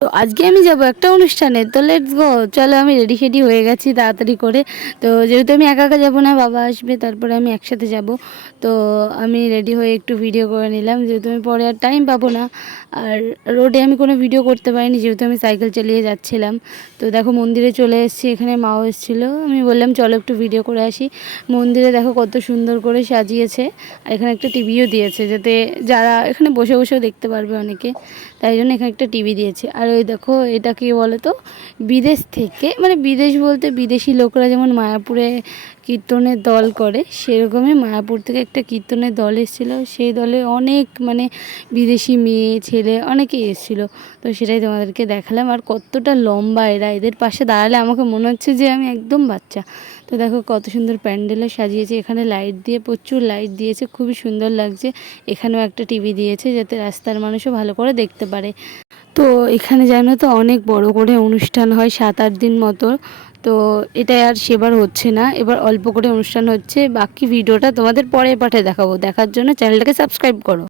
তো আজকে আমি যাব একটা অনুষ্ঠানে, তো লেটস গো। চলো, আমি রেডি সেডি হয়ে গেছি তাড়াতাড়ি করে। তো যেহেতু আমি একা একা যাবো না, বাবা আসবে, তারপরে আমি একসাথে যাব। তো আমি রেডি হয়ে একটু ভিডিও করে নিলাম, যেহেতু আমি পরে আর টাইম পাবো না। আর রোডে আমি কোনো ভিডিও করতে পারিনি, যেহেতু আমি সাইকেল চালিয়ে যাচ্ছিলাম। তো দেখো, মন্দিরে চলে এসেছি, এখানে মাও এসেছিলো। আমি বললাম চলো একটু ভিডিও করে আসি। মন্দিরে দেখো কত সুন্দর করে সাজিয়েছে, আর এখানে একটা টিভিও দিয়েছে, যাতে যারা এখানে বসে বসেও দেখতে পারবে অনেকে। তাই জন্য এখানে একটা টিভি দিয়েছে। আর ওই দেখো, এটা কি বলো তো, বিদেশ থেকে, মানে বিদেশ বলতে বিদেশি লোকরা যেমন মায়াপুরে কীর্তনের দল করে, সেরকমই মায়াপুর থেকে একটা কীর্তনের দল এসেছিলো। সেই দলে অনেক মানে বিদেশি মেয়ে ছেলে অনেকেই এসেছিলো। তো সেটাই তোমাদেরকে দেখালাম। আর কতটা লম্বা এরা, এদের পাশে দাঁড়ালে আমাকে মনে হচ্ছে যে আমি একদম বাচ্চা। তো দেখো কত সুন্দর প্যান্ডেলও সাজিয়েছে, এখানে লাইট দিয়ে, প্রচুর লাইট দিয়েছে, খুবই সুন্দর লাগছে। এখানেও একটা টিভি দিয়েছে, যাতে রাস্তার মানুষও ভালো করে দেখতে পারে। তো এখানে জানো তো, অনেক বড় করে অনুষ্ঠান হয় 7-8 দিন মতো। তো এটা আর সেবার হচ্ছে না, এবার অল্প করে অনুষ্ঠান হচ্ছে। বাকি ভিডিওটা তোমাদের পরে পাঠে দেখাবো। দেখার জন্য চ্যানেলটাকে সাবস্ক্রাইব করো।